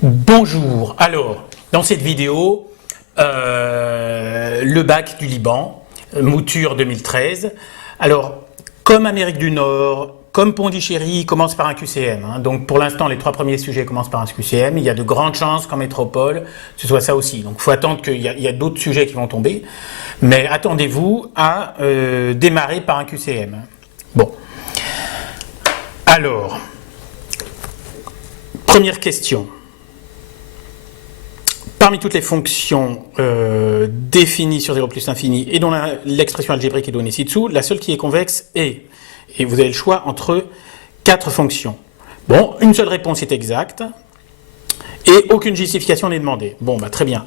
Bonjour, alors dans cette vidéo, le bac du Liban, mouture 2013. Alors comme Amérique du Nord, comme Pondichéry commence par un QCM, hein, donc pour l'instant les trois premiers sujets commencent par un QCM, il y a de grandes chances qu'en métropole ce soit ça aussi, donc il faut attendre qu'il y a d'autres sujets qui vont tomber, mais attendez-vous à démarrer par un QCM. Bon, alors, première question. Parmi toutes les fonctions définies sur 0 plus l'infini et dont l'expression algébrique est donnée ci-dessous, la seule qui est convexe est, et vous avez le choix entre 4 fonctions. Bon, une seule réponse est exacte et aucune justification n'est demandée. Bon, bah très bien.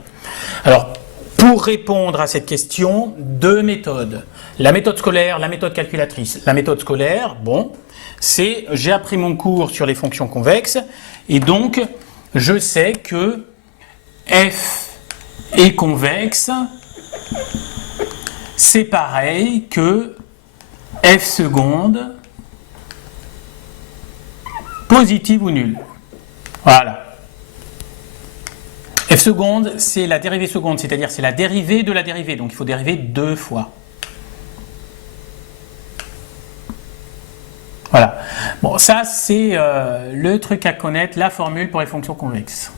Alors, pour répondre à cette question, deux méthodes. La méthode scolaire, la méthode calculatrice. La méthode scolaire, bon, c'est j'ai appris mon cours sur les fonctions convexes et donc je sais que f est convexe, c'est pareil que f seconde positive ou nulle. Voilà. F seconde, c'est la dérivée seconde, c'est-à-dire c'est la dérivée de la dérivée, donc il faut dériver deux fois. Voilà. Bon, ça c'est le truc à connaître, la formule pour les fonctions convexes.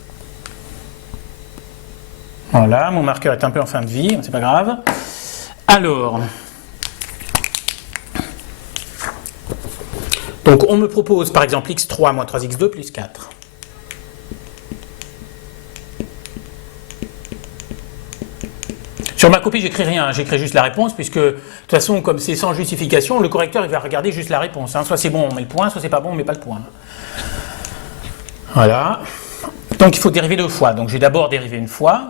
Voilà, mon marqueur est un peu en fin de vie, c'est pas grave. Alors, donc on me propose par exemple x3 moins 3x2 plus 4. Sur ma copie, j'écris rien, j'écris juste la réponse, puisque de toute façon, comme c'est sans justification, le correcteur il va regarder juste la réponse. Hein. Soit c'est bon, on met le point, soit c'est pas bon, on met pas le point. Voilà. Donc il faut dériver deux fois. Donc je vais d'abord dériver une fois.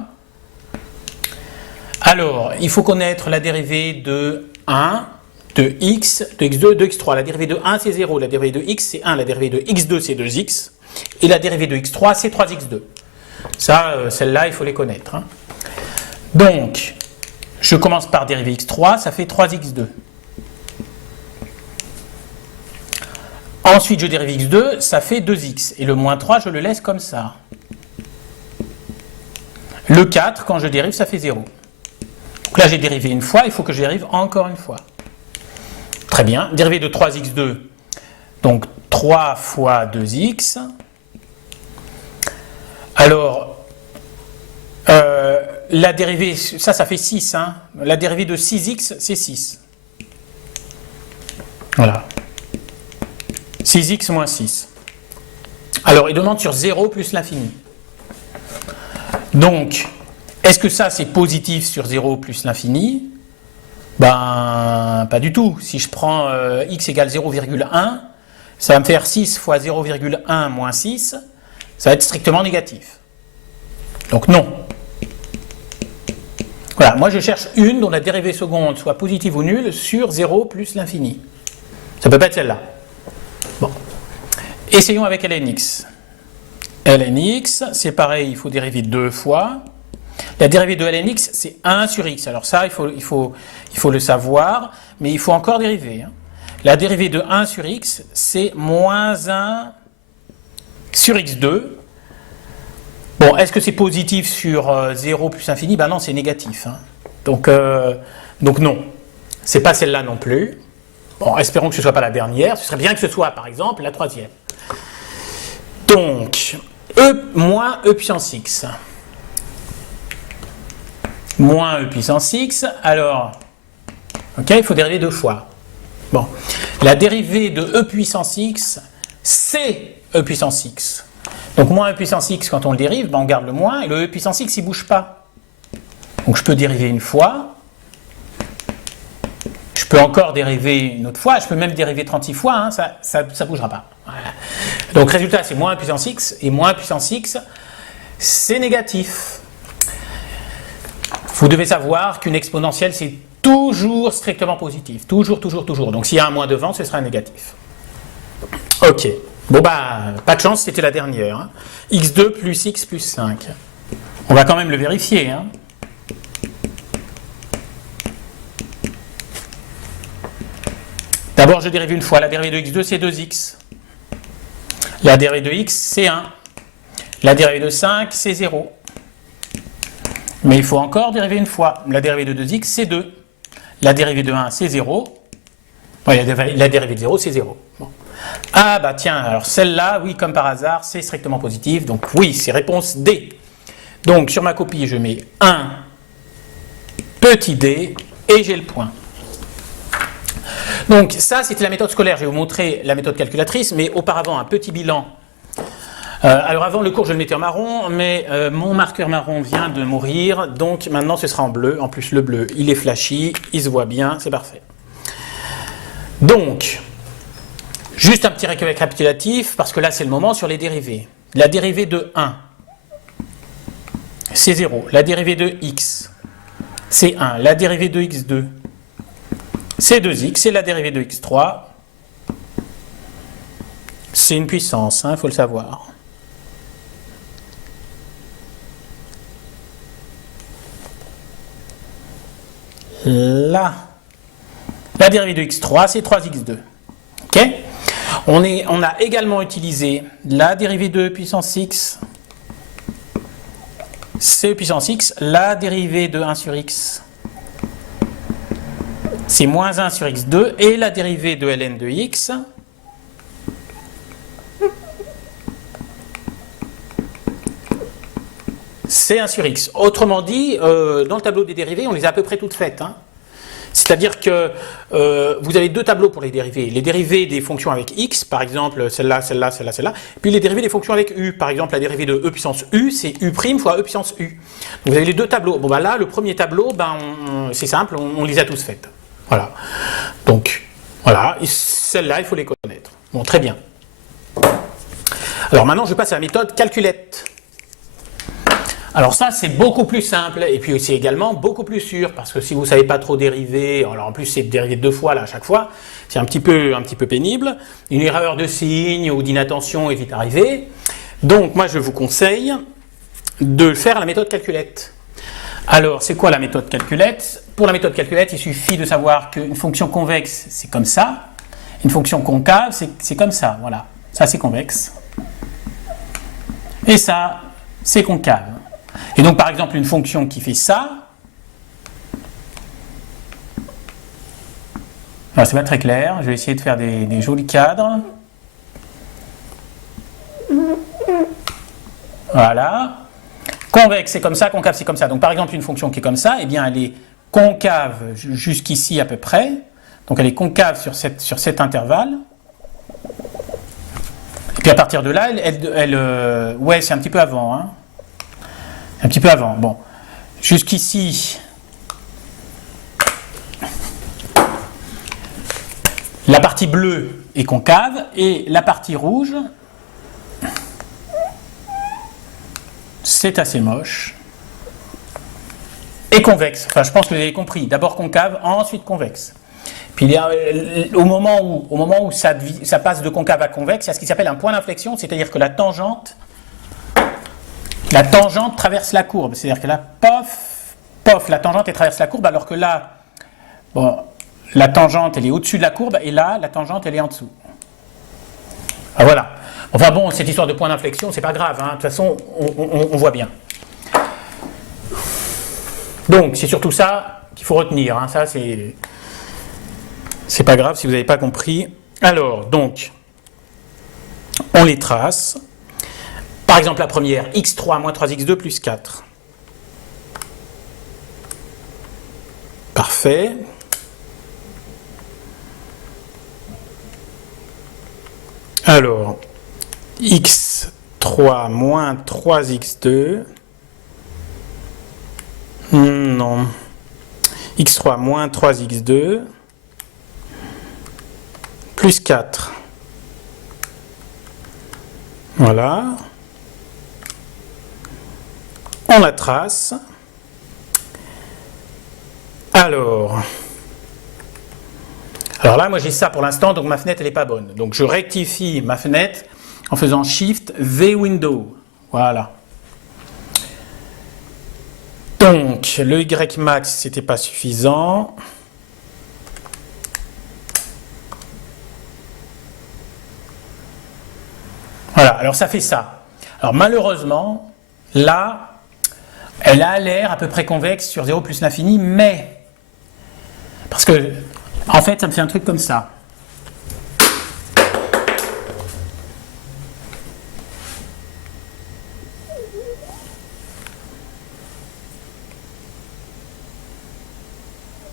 Alors, il faut connaître la dérivée de 1, de x, de x2, de x3. La dérivée de 1, c'est 0. La dérivée de x, c'est 1. La dérivée de x2, c'est 2x. Et la dérivée de x3, c'est 3x2. Ça, celles-là, il faut les connaître. Hein. Donc, je commence par dériver x3, ça fait 3x2. Ensuite, je dérive x2, ça fait 2x. Et le moins 3, je le laisse comme ça. Le 4, quand je dérive, ça fait 0. Donc là, j'ai dérivé une fois, il faut que je dérive encore une fois. Très bien. Dérivée de 3x2, donc 3 fois 2x. Alors, la dérivée, ça fait 6. Hein. La dérivée de 6x, c'est 6. Voilà. 6x moins 6. Alors, il demande sur 0 plus l'infini. Donc, est-ce que ça, c'est positif sur 0 plus l'infini? Ben, pas du tout. Si je prends x égale 0,1, ça va me faire 6 fois 0,1 moins 6. Ça va être strictement négatif. Donc, non. Voilà, moi je cherche une dont la dérivée seconde soit positive ou nulle sur 0 plus l'infini. Ça ne peut pas être celle-là. Bon. Essayons avec lnx. Lnx, c'est pareil, il faut dériver deux fois. La dérivée de lnx, c'est 1 sur x. Alors ça, il faut le savoir, mais il faut encore dériver. Hein. La dérivée de 1 sur x, c'est moins 1 sur x2. Bon, est-ce que c'est positif sur 0 plus infini? Ben non, c'est négatif. Hein. Donc non. C'est pas celle-là non plus. Bon, espérons que ce ne soit pas la dernière. Ce serait bien que ce soit, par exemple, la troisième. Donc, e moins e puissance x. Moins e puissance x. Alors, ok, il faut dériver deux fois. Bon, la dérivée de e puissance x, c'est e puissance x. Donc moins e puissance x, quand on le dérive, ben on garde le moins, et le e puissance x, il ne bouge pas. Donc je peux dériver une fois, je peux encore dériver une autre fois, je peux même dériver 36 fois, hein, ça ne bougera pas. Voilà. Donc résultat, c'est moins e puissance x, et moins e puissance x, c'est négatif. Vous devez savoir qu'une exponentielle, c'est toujours strictement positif. Toujours, toujours, toujours. Donc s'il y a un moins devant, ce sera un négatif. Ok. Bon bah, pas de chance, c'était la dernière. Hein. x2 plus x plus 5. On va quand même le vérifier. Hein. D'abord, je dérive une fois. La dérivée de x2, c'est 2x. La dérivée de x, c'est 1. La dérivée de 5, c'est 0. Mais il faut encore dériver une fois. La dérivée de 2x, c'est 2. La dérivée de 1, c'est 0. Ouais, la dérivée de 0, c'est 0. Bon. Ah bah tiens, alors celle-là, oui, comme par hasard, c'est strictement positif. Donc oui, c'est réponse D. Donc sur ma copie, je mets 1 petit d et j'ai le point. Donc ça, c'était la méthode scolaire. Je vais vous montrer la méthode calculatrice, mais auparavant, un petit bilan. Alors avant le cours, je le mettais en marron, mais mon marqueur marron vient de mourir, donc maintenant ce sera en bleu. En plus, le bleu, il est flashy, il se voit bien, c'est parfait. Donc, juste un petit récapitulatif, parce que là, c'est le moment sur les dérivés. La dérivée de 1, c'est 0. La dérivée de x, c'est 1. La dérivée de x2, c'est 2x. Et la dérivée de x3, c'est une puissance, il faut le savoir. Là, la dérivée de x3, c'est 3x2. Ok ? On a également utilisé la dérivée de puissance x, c'est puissance x. La dérivée de 1 sur x, c'est moins 1 sur x2. Et la dérivée de ln de x, c'est 1 sur x. Autrement dit, dans le tableau des dérivées, on les a à peu près toutes faites. C'est-à-dire que vous avez deux tableaux pour les dérivés. Les dérivés des fonctions avec x, par exemple celle-là, celle-là, celle-là, celle-là. Puis les dérivés des fonctions avec u. Par exemple, la dérivée de e puissance u, c'est u' fois e puissance u. Donc vous avez les deux tableaux. Bon, bah là, le premier tableau, c'est simple, on les a tous faites. Voilà. Donc, voilà. Celles-là, il faut les connaître. Bon, très bien. Alors maintenant, je passe à la méthode calculette. Alors ça, c'est beaucoup plus simple, et puis c'est également beaucoup plus sûr, parce que si vous ne savez pas trop dériver, alors en plus c'est dérivé deux fois là à chaque fois, c'est un petit peu pénible, une erreur de signe ou d'inattention est vite arrivée. Donc moi je vous conseille de faire la méthode calculette. Alors c'est quoi la méthode calculette? Pour la méthode calculette, il suffit de savoir qu'une fonction convexe c'est comme ça, une fonction concave c'est comme ça, voilà, ça c'est convexe, et ça c'est concave. Et donc, par exemple, une fonction qui fait ça, alors c'est pas très clair, je vais essayer de faire des jolis cadres. Voilà. Convexe, c'est comme ça, concave, c'est comme ça. Donc, par exemple, une fonction qui est comme ça, eh bien, elle est concave jusqu'ici à peu près. Donc, elle est concave sur cet intervalle. Et puis, à partir de là, ouais, c'est un petit peu avant, hein. Un petit peu avant. Bon, jusqu'ici, la partie bleue est concave et la partie rouge, c'est assez moche, est convexe. Enfin, je pense que vous avez compris. D'abord concave, ensuite convexe. Puis au moment où ça passe de concave à convexe, il y a ce qui s'appelle un point d'inflexion, c'est-à-dire que la tangente traverse la courbe, c'est-à-dire que là, pof, la tangente elle traverse la courbe, alors que là, bon, la tangente elle est au-dessus de la courbe, et là, la tangente elle est en dessous. Ah, voilà. Enfin bon, cette histoire de point d'inflexion, c'est pas grave, hein. De toute façon, on voit bien. Donc, c'est surtout ça qu'il faut retenir, hein. Ça, c'est pas grave si vous n'avez pas compris. Alors, donc, on les trace. Par exemple, la première, x3 moins 3x2 plus 4. Parfait. Alors, x3 moins 3x2. Non. x3 moins 3x2 plus 4. Voilà. On la trace. Alors là, moi j'ai ça pour l'instant, donc ma fenêtre elle n'est pas bonne. Donc je rectifie ma fenêtre en faisant Shift V Window. Voilà. Donc le Y max c'était pas suffisant. Voilà, alors ça fait ça. Alors malheureusement, là, elle a l'air à peu près convexe sur 0 plus l'infini, mais, parce que, en fait, ça me fait un truc comme ça.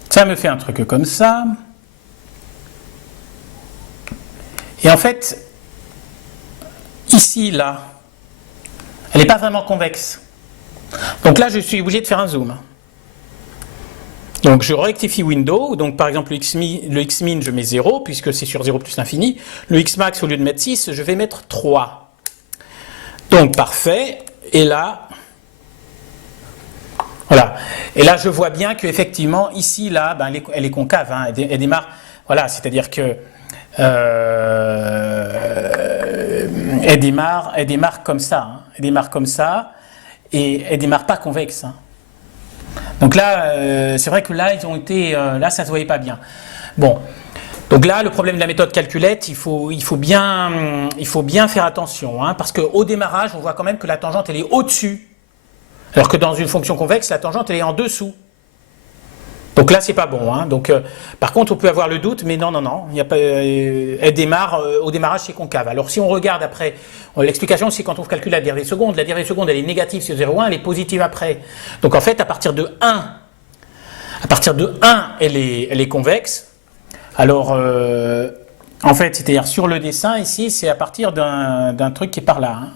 Ça me fait un truc comme ça. Et en fait, ici, là, elle n'est pas vraiment convexe. Donc là, je suis obligé de faire un zoom. Donc je rectifie window. Donc par exemple, le xmin, je mets 0, puisque c'est sur 0 plus l'infini. Le xmax, au lieu de mettre 6, je vais mettre 3. Donc parfait. Et là... Voilà. Et là, je vois bien qu'effectivement, ici, là, ben, elle est concave. Hein, elle démarre. Voilà, c'est-à-dire que elle démarre comme ça. Hein, elle démarre comme ça, et elle démarre pas convexe. Hein. Donc là, c'est vrai que là, ils ont été, là, ça se voyait pas bien. Bon. Donc là, le problème de la méthode calculette, il faut bien faire attention, hein, parce qu'au démarrage, on voit quand même que la tangente, elle est au-dessus. Alors que dans une fonction convexe, la tangente, elle est en dessous. Donc là, c'est pas bon. Hein. Donc, par contre, on peut avoir le doute, mais non, il y a pas, elle démarre, au démarrage, c'est concave. Alors, si on regarde après, l'explication, c'est quand on calcule la dérivée seconde. La dérivée seconde, elle est négative sur 0,1, elle est positive après. Donc, en fait, à partir de 1, elle est convexe. Alors, en fait, c'est-à-dire sur le dessin, ici, c'est à partir d'un truc qui est par là. Hein.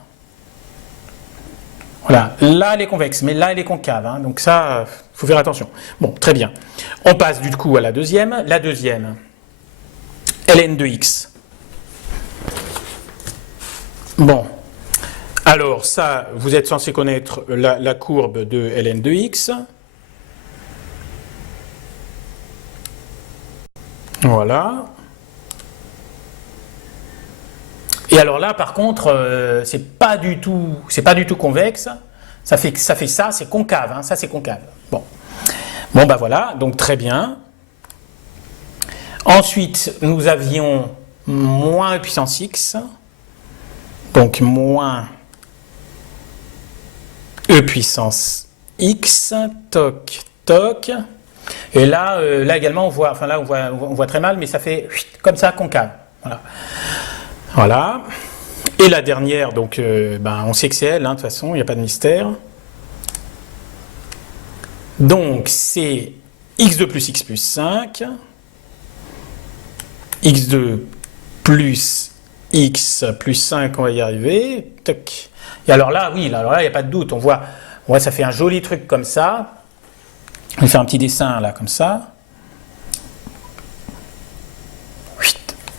Voilà, là elle est convexe, mais là elle est concave, hein, donc ça, il faut faire attention. Bon, très bien. On passe du coup à la deuxième. La deuxième, ln de x. Bon, alors ça, vous êtes censé connaître la courbe de ln de x. Voilà. Et alors là, par contre, c'est pas du tout convexe. Ça fait ça, c'est concave. Hein, ça, c'est concave. Bon, bah voilà. Donc très bien. Ensuite, nous avions moins e puissance x. Donc moins e puissance x. Toc, toc. Et là, également, on voit très mal, mais ça fait comme ça, concave. Voilà. Voilà. Et la dernière, donc, on sait que c'est elle, hein, de toute façon, il n'y a pas de mystère. Donc, c'est x2 plus x plus 5, x2 plus x plus 5, on va y arriver. Toc. Et alors là, oui, il n'y a pas de doute, on voit, ça fait un joli truc comme ça. Je vais faire un petit dessin, là, comme ça.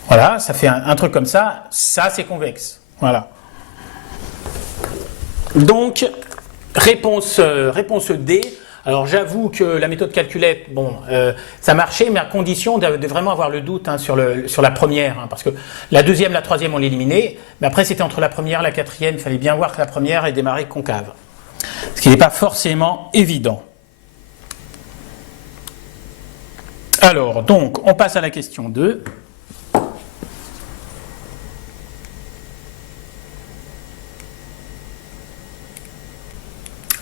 Voilà, ça fait un truc comme ça, c'est convexe. Voilà. Donc, réponse D. Alors j'avoue que la méthode calculette, bon, ça marchait, mais à condition de vraiment avoir le doute hein, sur la première, hein, parce que la deuxième, la troisième, on l'éliminait, mais après c'était entre la première et la quatrième, il fallait bien voir que la première est démarrée concave. Ce qui n'est pas forcément évident. Alors, donc, on passe à la question 2.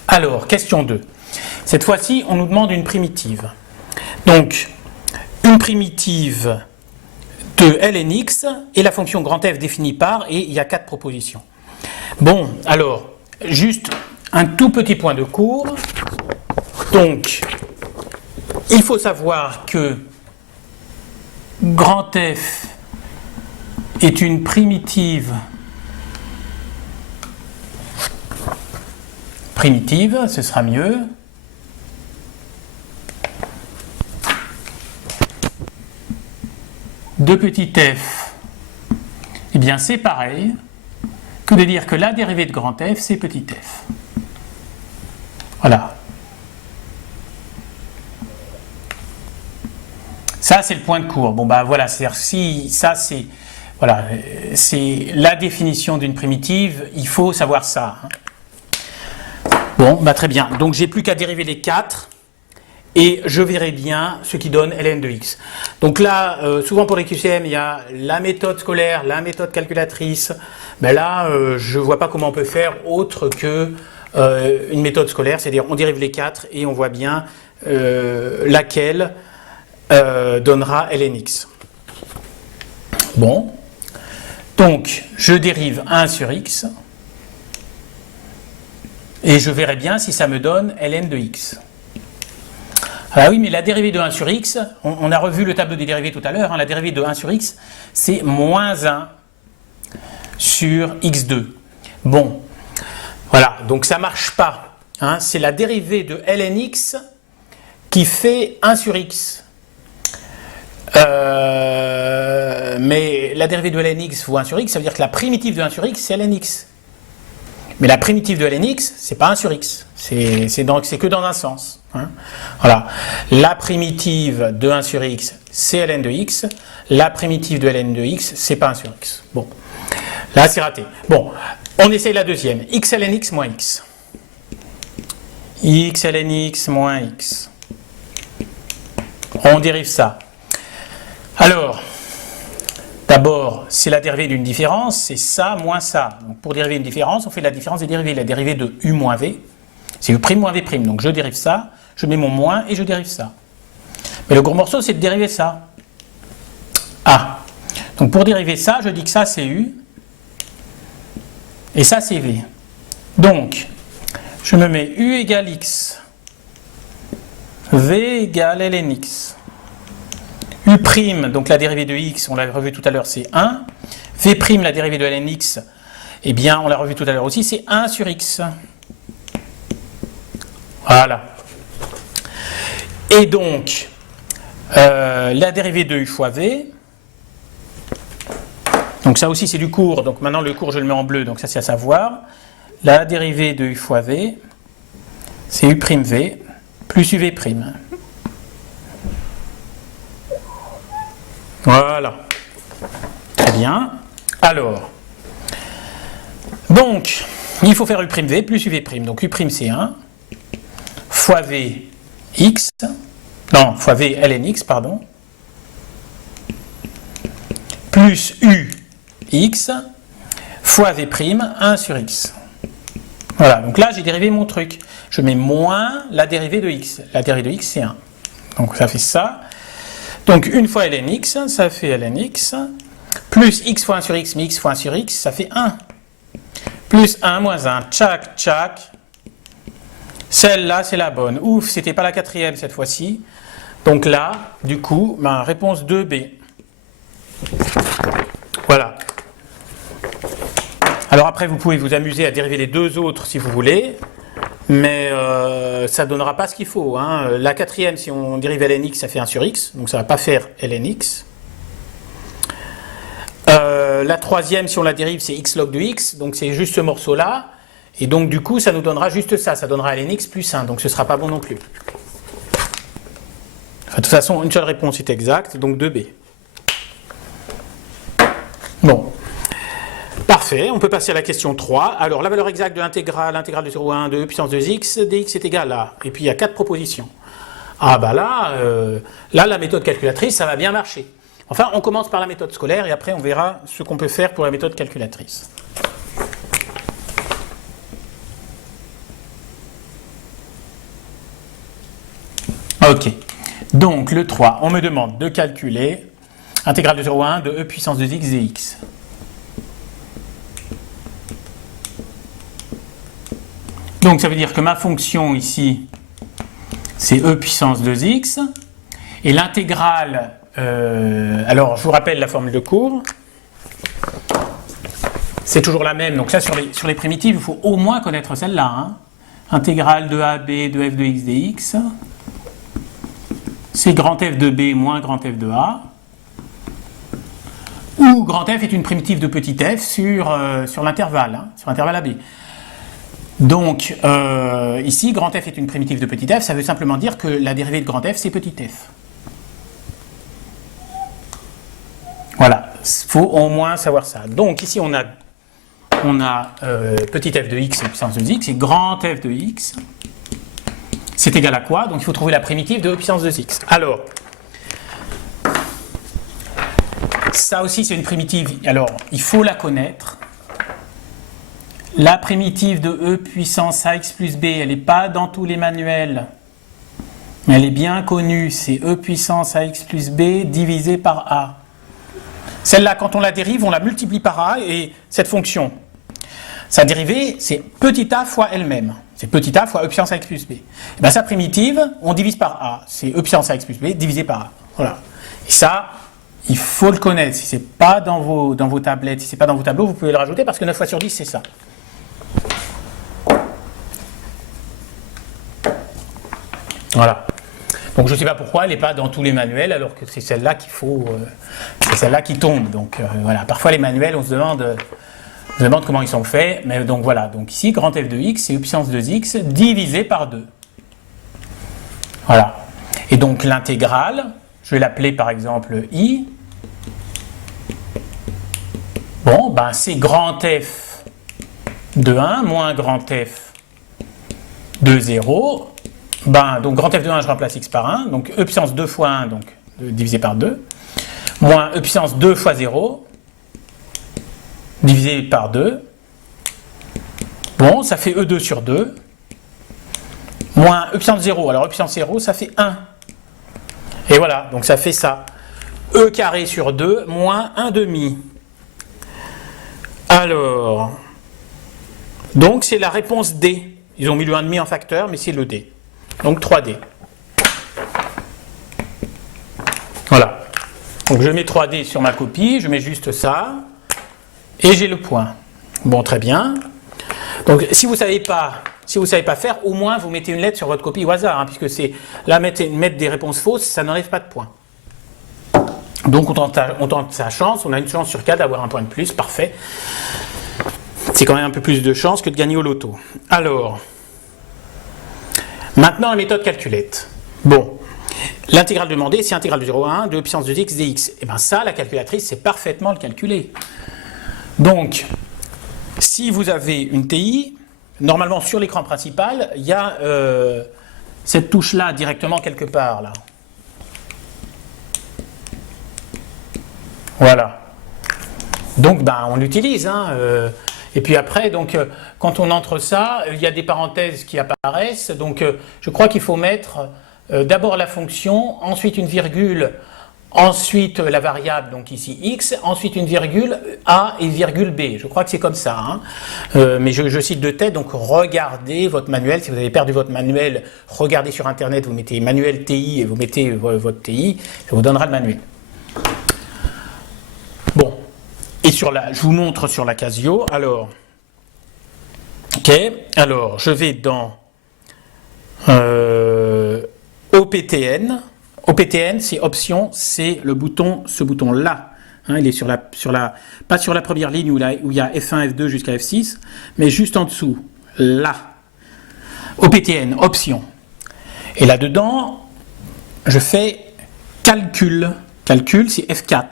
Alors, question 2. Cette fois-ci, on nous demande une primitive. Donc, une primitive de ln x et la fonction grand F définie par, et il y a 4 propositions. Bon, alors, juste un tout petit point de cours. Donc, il faut savoir que grand F est une primitive ce sera mieux. De petit f, eh bien c'est pareil que de dire que la dérivée de grand F, c'est petit f. Voilà. Ça, c'est le point de cours. Bon, bah voilà, c'est-à-dire si ça, c'est voilà, c'est la définition d'une primitive, il faut savoir ça. Bon, bah très bien. Donc, j'ai plus qu'à dériver les 4. et je verrai bien ce qui donne ln de x. Donc là, souvent pour les QCM, il y a la méthode scolaire, la méthode calculatrice. Ben là, je ne vois pas comment on peut faire autre que une méthode scolaire, c'est-à-dire on dérive les 4 et on voit bien laquelle donnera ln x. Bon, donc je dérive 1 sur x et je verrai bien si ça me donne ln de x. Ah oui, mais la dérivée de 1 sur x, on a revu le tableau des dérivées tout à l'heure, hein, la dérivée de 1 sur x, c'est moins 1 sur x2. Bon, voilà, donc ça ne marche pas. Hein, c'est la dérivée de ln x qui fait 1 sur x. Mais la dérivée de ln x vaut 1 sur x, ça veut dire que la primitive de 1 sur x, c'est ln x. Mais la primitive de ln x, c'est pas 1 sur x. C'est que dans un sens. Hein. Voilà. La primitive de 1 sur x, c'est ln de x. La primitive de ln de x, c'est pas 1 sur x. Bon. Là, c'est raté. Bon. On essaye la deuxième. X ln x moins x. X ln x moins x. On dérive ça. Alors, d'abord, c'est la dérivée d'une différence, c'est ça moins ça. Donc pour dériver une différence, on fait la différence des dérivées. La dérivée de u moins v, c'est u' moins v'. Donc je dérive ça, je mets mon moins et je dérive ça. Mais le gros morceau, c'est de dériver ça. Ah. Donc pour dériver ça, je dis que ça c'est u et ça c'est v. Donc, je me mets u égale x, v égale ln x. U', donc la dérivée de x, on l'a revu tout à l'heure, c'est 1. V', la dérivée de ln x, eh bien, on l'a revu tout à l'heure aussi, c'est 1 sur x. Voilà. Et donc, la dérivée de u fois v, donc ça aussi c'est du cours, donc maintenant le cours je le mets en bleu, donc ça c'est à savoir. La dérivée de u fois v, c'est u'v plus uv'. Voilà. Très bien. Alors, donc, il faut faire u'v plus uv'. Donc u' c'est 1, fois v x, non, fois v ln x, pardon, plus u x, fois v', 1 sur x. Voilà, donc là j'ai dérivé mon truc. Je mets moins la dérivée de x. La dérivée de x c'est 1. Donc ça fait ça. Donc une fois ln x, ça fait ln x, plus x fois 1 sur x, mais x fois 1 sur x, ça fait 1. Plus 1 moins 1, tchac, tchac. Celle-là, c'est la bonne. Ouf, c'était pas la quatrième cette fois-ci. Donc là, du coup, ma réponse 2B. Voilà. Alors après, vous pouvez vous amuser à dériver les deux autres si vous voulez. Mais ça ne donnera pas ce qu'il faut. Hein. La quatrième, si on dérive ln x, ça fait 1 sur x. Donc ça ne va pas faire ln x. La troisième, si on la dérive, c'est x log de x. Donc c'est juste ce morceau-là. Et donc du coup, ça nous donnera juste ça. Ça donnera ln x plus 1. Donc ce ne sera pas bon non plus. Enfin, de toute façon, une seule réponse est exacte. Donc 2b. Bon. Parfait, on peut passer à la question 3. Alors, la valeur exacte de l'intégrale de 0 à 1 de e puissance 2x, dx est égal à... Et puis, il y a 4 propositions. Ah bah là, la méthode calculatrice, ça va bien marcher. Enfin, on commence par la méthode scolaire et après, on verra ce qu'on peut faire pour la méthode calculatrice. Ok. Donc, le 3, on me demande de calculer intégrale de 0 à 1 de e puissance 2x dx. Donc ça veut dire que ma fonction ici, c'est e puissance 2x. Et l'intégrale, alors je vous rappelle la formule de cours. C'est toujours la même. Donc là, sur les primitives, il faut au moins connaître celle-là. Hein. Intégrale de AB de f de x dx. C'est grand F de B moins grand F de A. Où grand F est une primitive de petit f sur l'intervalle, hein, sur l'intervalle AB. Donc, ici, grand F est une primitive de petit f, ça veut simplement dire que la dérivée de grand F, c'est petit f. Voilà, il faut au moins savoir ça. Donc, ici, on a petit f de x puissance de x, et grand F de x c'est égal à quoi? Donc il faut trouver la primitive de e puissance 2x. Alors, ça aussi c'est une primitive, alors il faut la connaître. La primitive de e puissance ax plus b, elle n'est pas dans tous les manuels, mais elle est bien connue, c'est e puissance ax plus b divisé par a. Celle-là, quand on la dérive, on la multiplie par a, et cette fonction, sa dérivée, c'est petit a fois elle-même. C'est petit a fois e puissance ax plus b. Et bien, sa primitive, on divise par a. C'est e puissance ax plus b divisé par a. Voilà. Et ça, il faut le connaître. Si ce n'est pas dans vos tablettes, si ce n'est pas dans vos tableaux, vous pouvez le rajouter parce que 9 fois sur 10, c'est ça. Voilà. Donc je ne sais pas pourquoi elle n'est pas dans tous les manuels alors que c'est celle-là qu'il faut, c'est celle-là qui tombe. Donc voilà. Parfois les manuels, on se demande comment ils sont faits. Mais donc voilà. Donc ici, grand f de x, c'est e puissance 2x divisé par 2. Voilà. Et donc l'intégrale, je vais l'appeler par exemple i. Bon, ben c'est grand f de 1 moins grand f de 0. Ben, donc grand f de 1, je remplace x par 1. Donc e puissance 2 fois 1, donc divisé par 2. Moins e puissance 2 fois 0, divisé par 2. Bon, ça fait e2 sur 2. Moins e puissance 0. Alors e puissance 0, ça fait 1. Et voilà, donc ça fait ça. E carré sur 2 moins 1 demi. Alors, donc c'est la réponse D. Ils ont mis le 1 demi en facteur, mais c'est le D. Donc 3D. Voilà. Donc je mets 3D sur ma copie, je mets juste ça, et j'ai le point. Bon, très bien. Donc si vous ne savez pas faire, au moins vous mettez une lettre sur votre copie au hasard, hein, puisque c'est là mettre des réponses fausses, ça n'enlève pas de points. Donc on tente sa chance, on a une chance sur 4 d'avoir un point de plus, parfait. C'est quand même un peu plus de chance que de gagner au loto. Alors, maintenant la méthode calculette. Bon, l'intégrale demandée, c'est intégrale de 0 à 1 de e puissance 2x dx. Et bien ça, la calculatrice sait parfaitement le calculer. Donc, si vous avez une TI, normalement sur l'écran principal, il y a cette touche-là directement quelque part, là. Voilà. Donc, ben, on l'utilise, hein, et puis après, donc, quand on entre ça, il y a des parenthèses qui apparaissent. Donc, je crois qu'il faut mettre d'abord la fonction, ensuite une virgule, ensuite la variable, donc ici x, ensuite une virgule a et virgule b. Je crois que c'est comme ça. Hein. Mais je cite de tête, donc regardez votre manuel. Si vous avez perdu votre manuel, regardez sur Internet, vous mettez manuel TI et vous mettez votre TI, ça vous donnera le manuel. Bon. Et je vous montre sur la Casio. Alors, ok. Alors, je vais dans OPTN. OPTN, c'est option, c'est le bouton, ce bouton-là. Hein, il est pas sur la première ligne où il y a F1, F2 jusqu'à F6, mais juste en dessous, là. OPTN, option. Et là-dedans, je fais calcul. Calcul, c'est F4.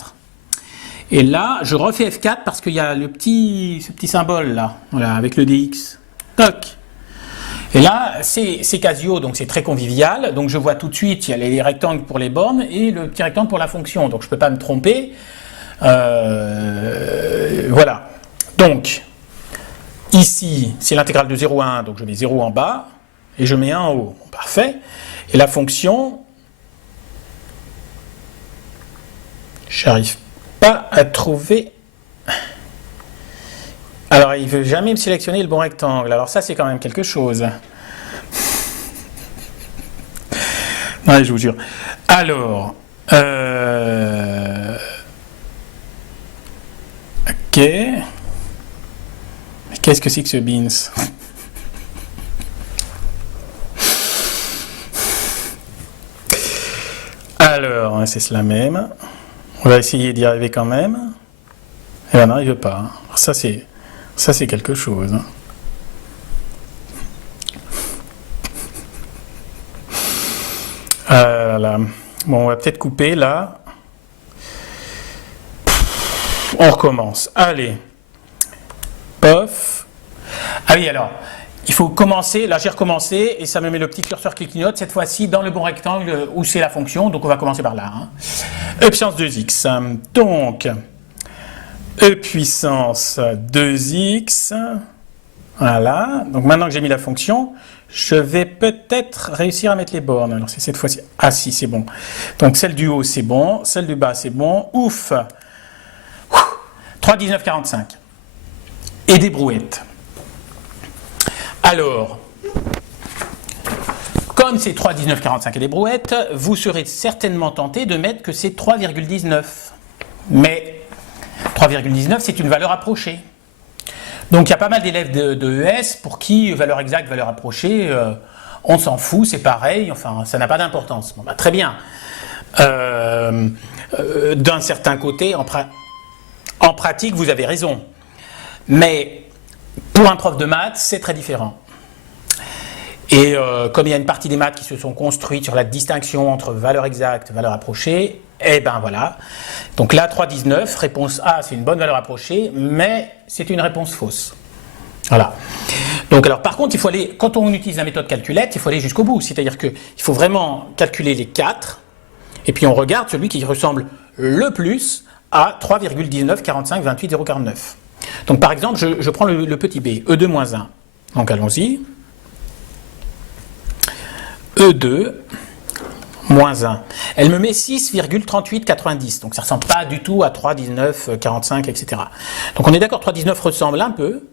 Et là, je refais F4 parce qu'il y a ce petit symbole là, voilà, avec le DX. Toc. Et là, c'est Casio, donc c'est très convivial. Donc je vois tout de suite, il y a les rectangles pour les bornes et le petit rectangle pour la fonction. Donc je ne peux pas me tromper. Voilà. Donc, ici, c'est l'intégrale de 0 à 1, donc je mets 0 en bas et je mets 1 en haut. Bon, parfait. Et la fonction, j'arrive pas à trouver. Alors, il ne veut jamais me sélectionner le bon rectangle. Alors ça, c'est quand même quelque chose. Ouais, je vous jure. Alors, ok. Mais qu'est-ce que c'est que ce beans? Alors, c'est cela même. On va essayer d'y arriver quand même. Et on n'arrive pas. Alors ça, c'est quelque chose. Là. Bon, on va peut-être couper là. On recommence. Allez. Pof. Ah oui, alors, il faut commencer, là j'ai recommencé et ça me met le petit curseur qui clignote, cette fois-ci dans le bon rectangle où c'est la fonction, donc on va commencer par là. Hein. E puissance 2x, donc E puissance 2x, voilà, donc maintenant que j'ai mis la fonction, je vais peut-être réussir à mettre les bornes, alors c'est cette fois-ci, ah si c'est bon, donc celle du haut c'est bon, celle du bas c'est bon, ouf, 3,19,45 et des brouettes. Alors, comme c'est 3,19,45 et des brouettes, vous serez certainement tenté de mettre que c'est 3,19. Mais 3,19 c'est une valeur approchée. Donc il y a pas mal d'élèves de ES pour qui valeur exacte, valeur approchée, on s'en fout, c'est pareil, enfin ça n'a pas d'importance. Bon, bah, très bien. D'un certain côté, en pratique, vous avez raison. Mais pour un prof de maths, c'est très différent. Et comme il y a une partie des maths qui se sont construites sur la distinction entre valeur exacte et valeur approchée, eh ben voilà. Donc là, 3,19, réponse A, c'est une bonne valeur approchée, mais c'est une réponse fausse. Voilà. Donc alors, par contre, il faut aller, quand on utilise la méthode calculette, il faut aller jusqu'au bout. C'est-à-dire qu'il faut vraiment calculer les 4, et puis on regarde celui qui ressemble le plus à 3,19,45,28,049. Donc par exemple, je prends le petit b, E2 moins 1. Donc allons-y. E2 moins 1. Elle me met 6,3890. Donc ça ne ressemble pas du tout à 3,19,45, etc. Donc on est d'accord, 3,19 ressemble un peu,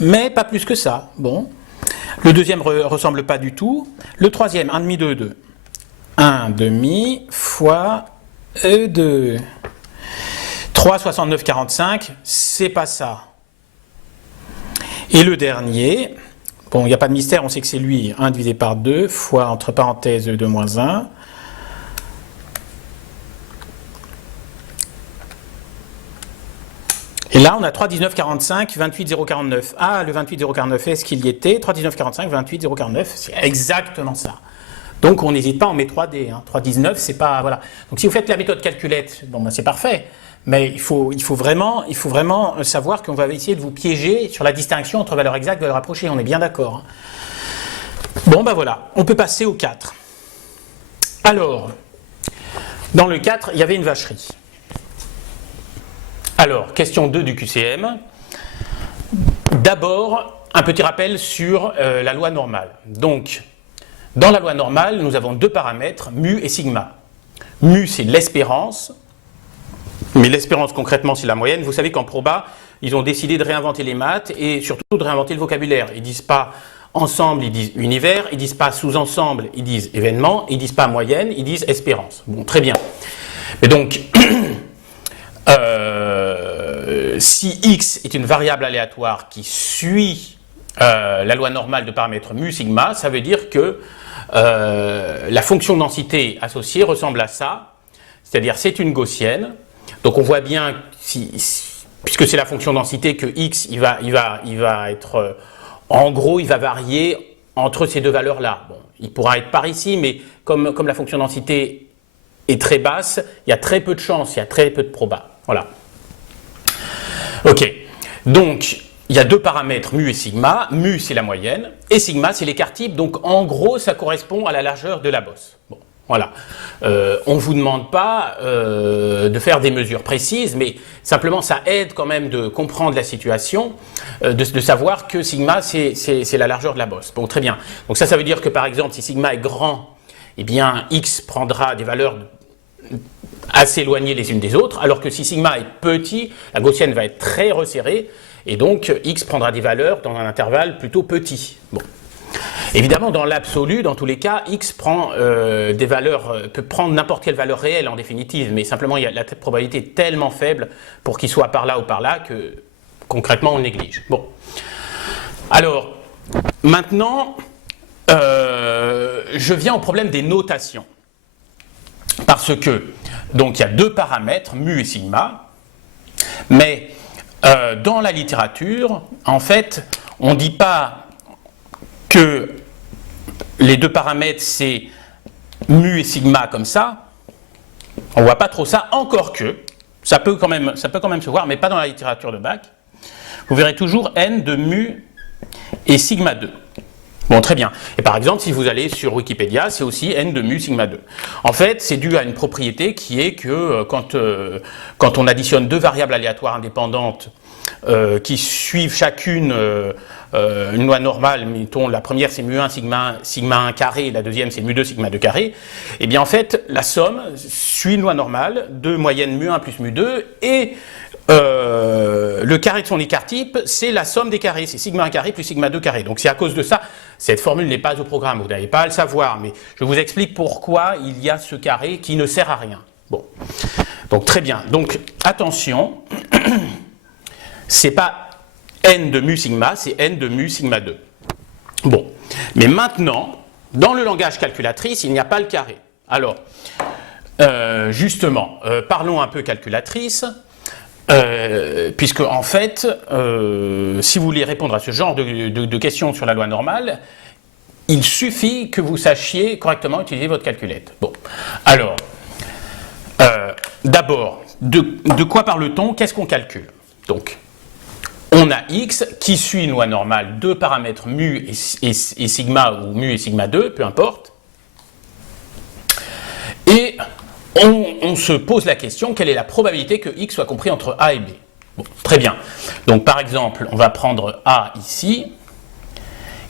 mais pas plus que ça. Bon. Le deuxième ne ressemble pas du tout. Le troisième, 1,5 de E2. 1,5 fois E2. 3,69,45, c'est pas ça. Et le dernier, bon, il n'y a pas de mystère, on sait que c'est lui, 1 divisé par 2, fois, entre parenthèses, E2 moins 1. Et là, on a 3,19,45, 28,049. Ah, le 28,049, est-ce qu'il y était? 3,19,45, 28,049, c'est exactement ça. Donc, on n'hésite pas, on met 3D. Hein. 3,19, c'est pas... Voilà. Donc, si vous faites la méthode calculette, bon, ben, c'est parfait. Mais il faut vraiment savoir qu'on va essayer de vous piéger sur la distinction entre valeur exacte et valeur approchée. On est bien d'accord. Hein. Bon, ben voilà. On peut passer au 4. Alors, dans le 4, il y avait une vacherie. Alors, question 2 du QCM. D'abord, un petit rappel sur la loi normale. Donc, dans la loi normale, nous avons deux paramètres, mu et sigma. Mu, c'est l'espérance, mais l'espérance, concrètement, c'est la moyenne. Vous savez qu'en proba, ils ont décidé de réinventer les maths et surtout de réinventer le vocabulaire. Ils ne disent pas ensemble, ils disent univers, ils ne disent pas sous-ensemble, ils disent événement, ils ne disent pas moyenne, ils disent espérance. Bon, très bien. Mais donc, si x est une variable aléatoire qui suit la loi normale de paramètres mu sigma, ça veut dire que la fonction densité associée ressemble à ça, c'est-à-dire c'est une gaussienne. Donc on voit bien, puisque c'est la fonction densité, que x il va être, en gros, il va varier entre ces deux valeurs-là. Bon, il pourra être par ici, mais comme la fonction densité est très basse, il y a très peu de chances, il y a très peu de proba. Voilà. Ok. Donc, il y a deux paramètres, mu et sigma. Mu, c'est la moyenne, et sigma, c'est l'écart type. Donc, en gros, ça correspond à la largeur de la bosse. Bon, voilà. On ne vous demande pas de faire des mesures précises, mais simplement, ça aide quand même de comprendre la situation, de savoir que sigma, c'est la largeur de la bosse. Bon, très bien. Donc, ça veut dire que, par exemple, si sigma est grand, eh bien, x prendra des valeurs assez éloignées les unes des autres, alors que si sigma est petit, la gaussienne va être très resserrée, et donc x prendra des valeurs dans un intervalle plutôt petit. Bon. Évidemment, dans l'absolu, dans tous les cas, x prend des valeurs, peut prendre n'importe quelle valeur réelle en définitive, mais simplement la probabilité est tellement faible pour qu'il soit par là ou par là que concrètement on néglige. Bon. Alors, maintenant, je viens au problème des notations. Parce que, donc il y a deux paramètres, mu et sigma, mais dans la littérature, en fait, on ne dit pas que les deux paramètres c'est mu et sigma comme ça, on ne voit pas trop ça, encore que, ça peut quand même se voir, mais pas dans la littérature de bac, vous verrez toujours n de mu et sigma 2. Bon, très bien. Et par exemple, si vous allez sur Wikipédia, c'est aussi n de mu sigma 2. En fait, c'est dû à une propriété qui est que quand on additionne deux variables aléatoires indépendantes qui suivent chacune une loi normale, mettons la première c'est mu1 sigma 1 carré, la deuxième c'est mu2 sigma 2 carré, et bien en fait la somme suit une loi normale de moyenne mu1 plus mu2 et le carré de son écart type, c'est la somme des carrés, c'est sigma 1 carré plus sigma 2 carré. Donc c'est à cause de ça, cette formule n'est pas au programme, vous n'avez pas à le savoir, mais je vous explique pourquoi il y a ce carré qui ne sert à rien. Bon, donc très bien. Donc attention, c'est pas n de mu sigma, c'est n de mu sigma 2. Bon, mais maintenant, dans le langage calculatrice, il n'y a pas le carré. Alors, justement, parlons un peu calculatrice. Puisque en fait, si vous voulez répondre à ce genre de questions sur la loi normale, il suffit que vous sachiez correctement utiliser votre calculette. Bon, alors, d'abord, de quoi parle-t-on? Qu'est-ce qu'on calcule? Donc, on a x qui suit une loi normale, deux paramètres mu et sigma, ou mu et sigma 2, peu importe, et on se pose la question, quelle est la probabilité que x soit compris entre A et B? Bon, très bien. Donc par exemple, on va prendre A ici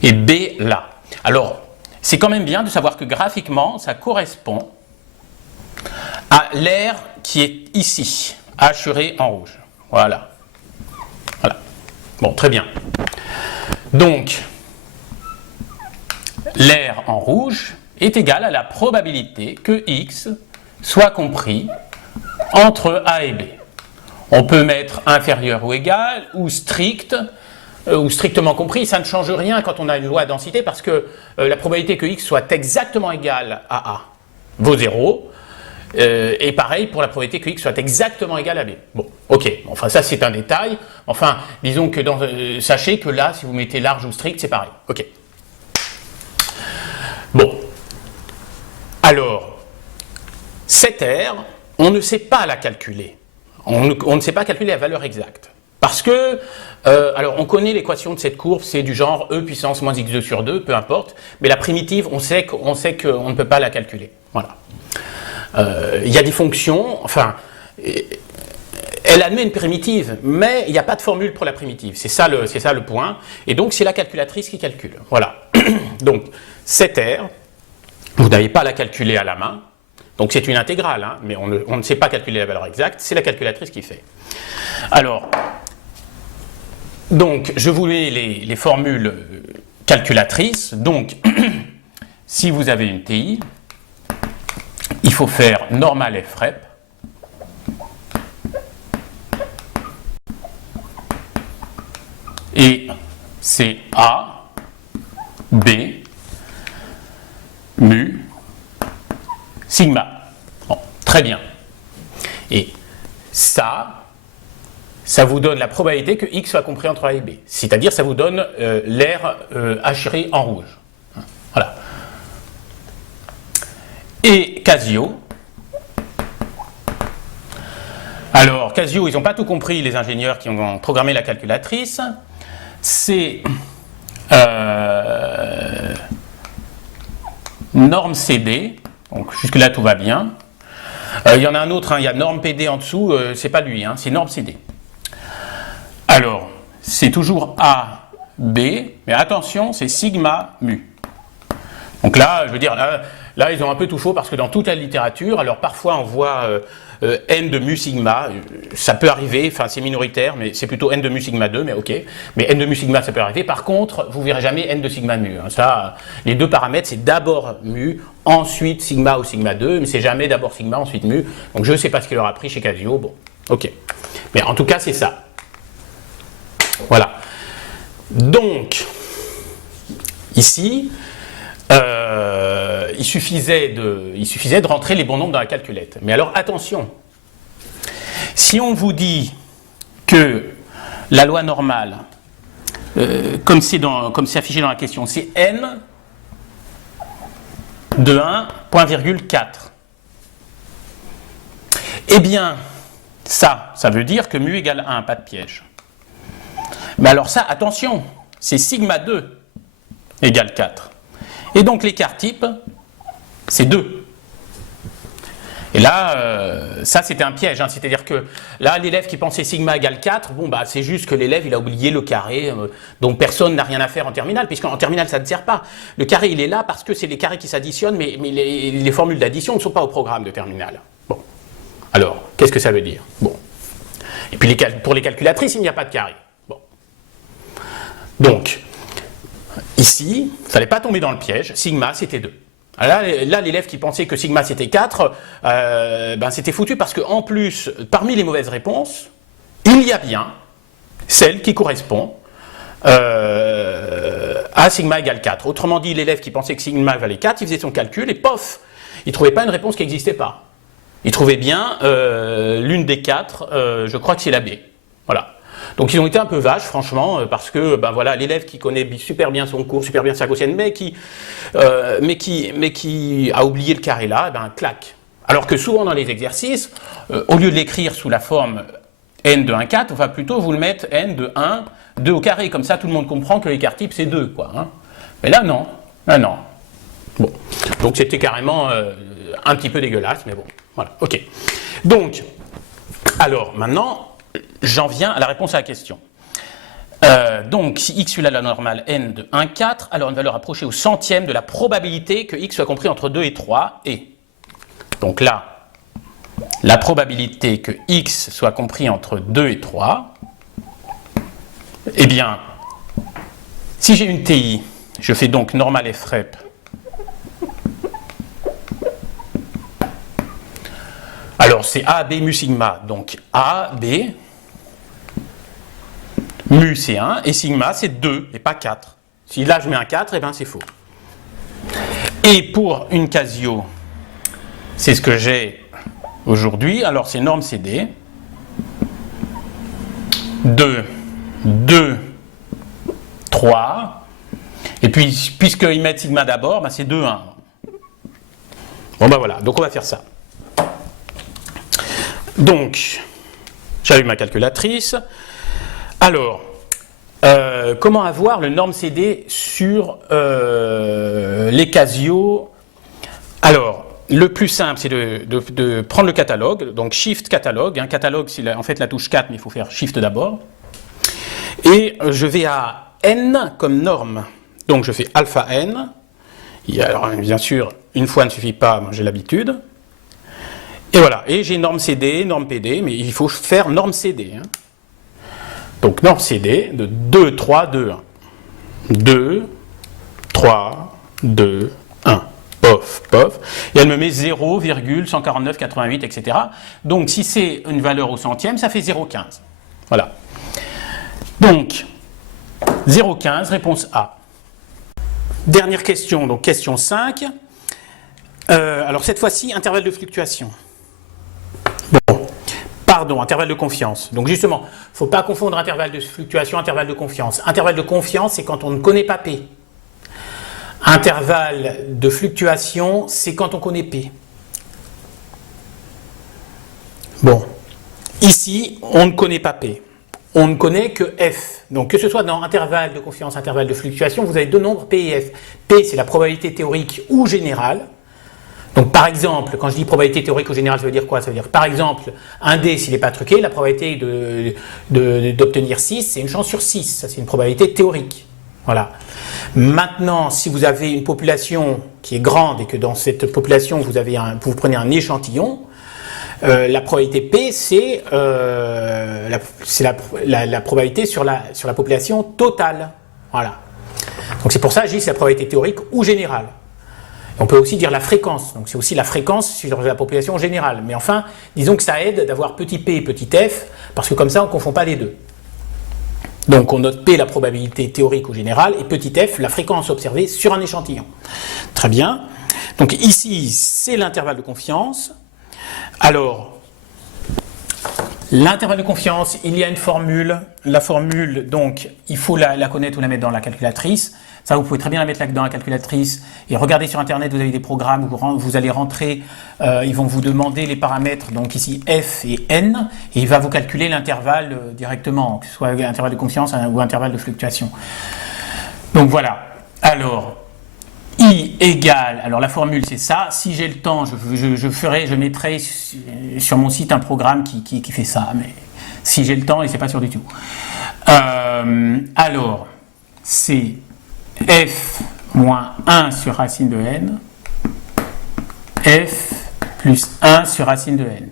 et B là. Alors, c'est quand même bien de savoir que graphiquement, ça correspond à l'aire qui est ici, hacheré en rouge. Voilà. Voilà. Bon, très bien. Donc, l'aire en rouge est égale à la probabilité que x soit compris entre A et B. On peut mettre inférieur ou égal, ou strict, ou strictement compris, ça ne change rien quand on a une loi de densité, parce que la probabilité que x soit exactement égal à A vaut 0, et pareil pour la probabilité que x soit exactement égal à B. Bon, ok, enfin ça c'est un détail, enfin disons que sachez que là, si vous mettez large ou strict, c'est pareil, ok. Bon, alors, cette aire, on ne sait pas la calculer. On ne sait pas calculer la valeur exacte. Parce que, alors on connaît l'équation de cette courbe, c'est du genre e puissance moins x2 sur 2, peu importe, mais la primitive, on sait qu'on ne peut pas la calculer. Voilà. Il y a des fonctions, enfin, elle admet une primitive, mais il n'y a pas de formule pour la primitive. C'est ça le point. Et donc, c'est la calculatrice qui calcule. Voilà. Donc, cette aire, vous n'avez pas à la calculer à la main. Donc c'est une intégrale, hein, mais on ne sait pas calculer la valeur exacte, c'est la calculatrice qui fait. Alors, donc je vous mets les formules calculatrices. Donc, si vous avez une TI, il faut faire normal FREP, et c'est A, B, mu, sigma. Bon, très bien. Et ça vous donne la probabilité que x soit compris entre A et B. C'est-à-dire, ça vous donne l'aire hachée en rouge. Voilà. Et Casio. Alors, Casio, ils n'ont pas tout compris, les ingénieurs qui ont programmé la calculatrice. C'est norme CD. Donc jusque-là, tout va bien. Il y en a un autre, hein, il y a norme PD en dessous, c'est pas lui, hein, c'est norme CD. Alors, c'est toujours A, B, mais attention, c'est sigma mu. Donc là, je veux dire, là, ils ont un peu tout faux parce que dans toute la littérature, alors parfois on voit n de mu sigma, ça peut arriver, enfin c'est minoritaire, mais c'est plutôt n de mu sigma 2, mais ok. Mais n de mu sigma, ça peut arriver. Par contre, vous verrez jamais n de sigma mu. Hein. Ça, les deux paramètres, c'est d'abord mu, ensuite sigma ou sigma 2, mais c'est jamais d'abord sigma, ensuite mu. Donc je ne sais pas ce qu'il leur a pris chez Casio, bon, ok. Mais en tout cas, c'est ça. Voilà. Donc, ici, il suffisait de rentrer les bons nombres dans la calculette. Mais alors attention, si on vous dit que la loi normale, comme c'est affiché dans la question, c'est n de 1, point virgule 4, eh bien, ça veut dire que mu égale 1, pas de piège. Mais alors ça, attention, c'est sigma 2 égale 4. Et donc l'écart type, c'est 2. Et là, ça c'était un piège, hein. C'est-à-dire que là, l'élève qui pensait sigma égale 4, bon bah c'est juste que l'élève il a oublié le carré, donc personne n'a rien à faire en terminale, puisqu'en terminale ça ne sert pas. Le carré il est là parce que c'est les carrés qui s'additionnent, mais les formules d'addition ne sont pas au programme de terminale. Bon, alors, qu'est-ce que ça veut dire? Bon. Et puis pour les calculatrices, il n'y a pas de carré. Bon. Donc, ici, il ne fallait pas tomber dans le piège, sigma c'était 2. Là, l'élève qui pensait que sigma c'était 4, ben c'était foutu parce qu'en plus, parmi les mauvaises réponses, il y a bien celle qui correspond à sigma égale 4. Autrement dit, l'élève qui pensait que sigma valait 4, il faisait son calcul et pof, il ne trouvait pas une réponse qui n'existait pas. Il trouvait bien l'une des 4, je crois que c'est la B. Voilà. Donc ils ont été un peu vaches, franchement, parce que ben voilà, l'élève qui connaît super bien son cours, super bien sa gaussienne, mais qui a oublié le carré là, ben clac. Alors que souvent dans les exercices, au lieu de l'écrire sous la forme n de 1, 4, on va plutôt vous le mettre n de 1, 2 au carré, comme ça tout le monde comprend que l'écart type c'est 2, quoi. Hein. Mais là non, là non. Bon, donc c'était carrément un petit peu dégueulasse, mais bon, voilà, ok. Donc, alors maintenant, j'en viens à la réponse à la question. Donc, si x suit la normale n de 1, 4, alors une valeur approchée au centième de la probabilité que x soit compris entre 2 et 3 est. Donc là, la probabilité que x soit compris entre 2 et 3, eh bien, si j'ai une TI, je fais donc normale FREP. Alors, c'est A, B, mu, sigma. Donc, A, B, mu, c'est 1, et sigma, c'est 2, et pas 4. Si là, je mets un 4, eh bien, c'est faux. Et pour une Casio, c'est ce que j'ai aujourd'hui. Alors, c'est norme CD. 2, 2, 3. Et puis, puisqu'ils mettent sigma d'abord, ben, c'est 2, 1. Bon, ben voilà. Donc, on va faire ça. Donc, j'allume ma calculatrice. Alors, comment avoir le norme CD sur les Casio? Alors, le plus simple, c'est de prendre le catalogue, donc Shift catalogue. Un catalogue, c'est en fait la touche 4, mais il faut faire Shift d'abord. Et je vais à N comme norme. Donc, je fais alpha N. Et alors, bien sûr, une fois ne suffit pas, j'ai l'habitude. Et voilà, et j'ai norme CD, norme PD, mais il faut faire norme CD. Hein. Donc norme CD de 2, 3, 2, 1. 2, 3, 2, 1. Pof, pof. Et elle me met 0,149,88, etc. Donc si c'est une valeur au centième, ça fait 0,15. Voilà. Donc, 0,15, réponse A. Dernière question, donc question 5. Alors cette fois-ci, intervalle de fluctuation. Bon, pardon, intervalle de confiance. Donc justement, il ne faut pas confondre intervalle de fluctuation, intervalle de confiance. Intervalle de confiance, c'est quand on ne connaît pas P. Intervalle de fluctuation, c'est quand on connaît P. Bon, ici, on ne connaît pas P. On ne connaît que F. Donc que ce soit dans intervalle de confiance, intervalle de fluctuation, vous avez deux nombres P et F. P, c'est la probabilité théorique ou générale. Donc par exemple, quand je dis probabilité théorique ou générale, ça veut dire quoi? Ça veut dire par exemple, un dé, s'il n'est pas truqué, la probabilité d'obtenir 6, c'est une chance sur 6. Ça, c'est une probabilité théorique. Voilà. Maintenant, si vous avez une population qui est grande et que dans cette population, vous prenez un échantillon, la probabilité P, c'est la probabilité sur la population totale. Voilà. Donc c'est pour ça que je dis que c'est la probabilité théorique ou générale. On peut aussi dire la fréquence, donc c'est aussi la fréquence sur la population générale. Mais enfin, disons que ça aide d'avoir petit p et petit f, parce que comme ça, on ne confond pas les deux. Donc on note p la probabilité théorique ou générale, et petit f la fréquence observée sur un échantillon. Très bien. Donc ici, c'est l'intervalle de confiance. Alors, l'intervalle de confiance, il y a une formule. La formule, donc, il faut la connaître ou la mettre dans la calculatrice. Ça, vous pouvez très bien la mettre dans la calculatrice et regardez sur Internet, vous avez des programmes où vous allez rentrer, ils vont vous demander les paramètres, donc ici F et N, et il va vous calculer l'intervalle directement, que ce soit intervalle de confiance ou intervalle de fluctuation. Donc voilà. Alors, I égale, alors la formule c'est ça. Si j'ai le temps, je mettrai sur mon site un programme qui fait ça. Mais si j'ai le temps, et c'est pas sûr du tout. Alors, c'est f moins 1 sur racine de n, f plus 1 sur racine de n.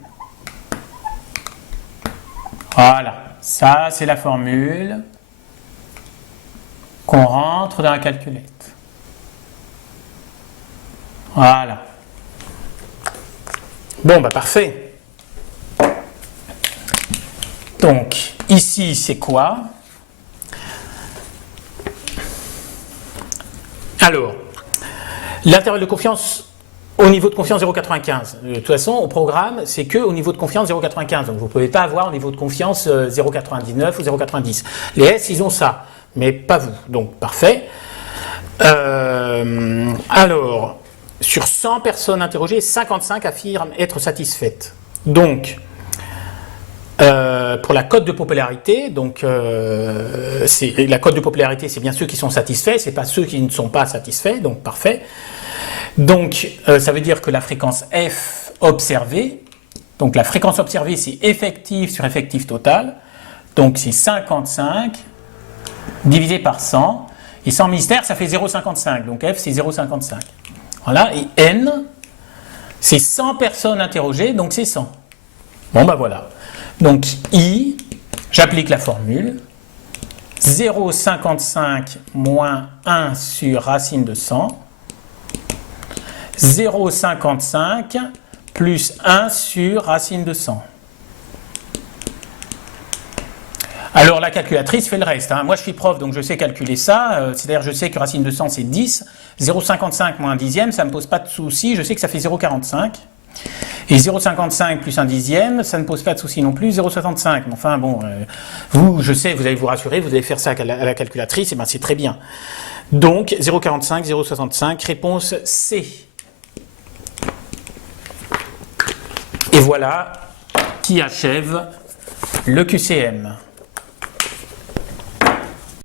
Voilà, ça c'est la formule qu'on rentre dans la calculette. Voilà. Bon, bah parfait. Donc, ici, c'est quoi? Alors, l'intervalle de confiance au niveau de confiance 0,95. De toute façon, au programme, c'est que au niveau de confiance 0,95. Donc, vous ne pouvez pas avoir au niveau de confiance 0,99 ou 0,90. Les S, ils ont ça, mais pas vous. Donc, parfait. Alors, sur 100 personnes interrogées, 55 affirment être satisfaites. Donc, pour la cote de popularité, donc la cote de popularité, c'est bien ceux qui sont satisfaits, c'est pas ceux qui ne sont pas satisfaits, donc parfait. Donc, ça veut dire que la fréquence F observée, donc la fréquence observée, c'est effectif sur effectif total, donc c'est 55 divisé par 100, et sans mystère, ça fait 0,55, donc F, c'est 0,55. Voilà, et N, c'est 100 personnes interrogées, donc c'est 100. Bon, ben voilà. Donc, I, j'applique la formule, 0,55 moins 1 sur racine de 100, 0,55 plus 1 sur racine de 100. Alors la calculatrice fait le reste. Hein. Moi je suis prof donc je sais calculer ça. C'est-à-dire je sais que racine de 100 c'est 10. 0,55 moins 1 dixième, ça ne me pose pas de souci. Je sais que ça fait 0,45. Et 0,55 plus 1 dixième, ça ne pose pas de souci non plus. 0,65. Mais enfin bon, vous, je sais, vous allez vous rassurer, vous allez faire ça à la calculatrice, et ben c'est très bien. Donc 0,45, 0,65, réponse C. Et voilà qui achève le QCM.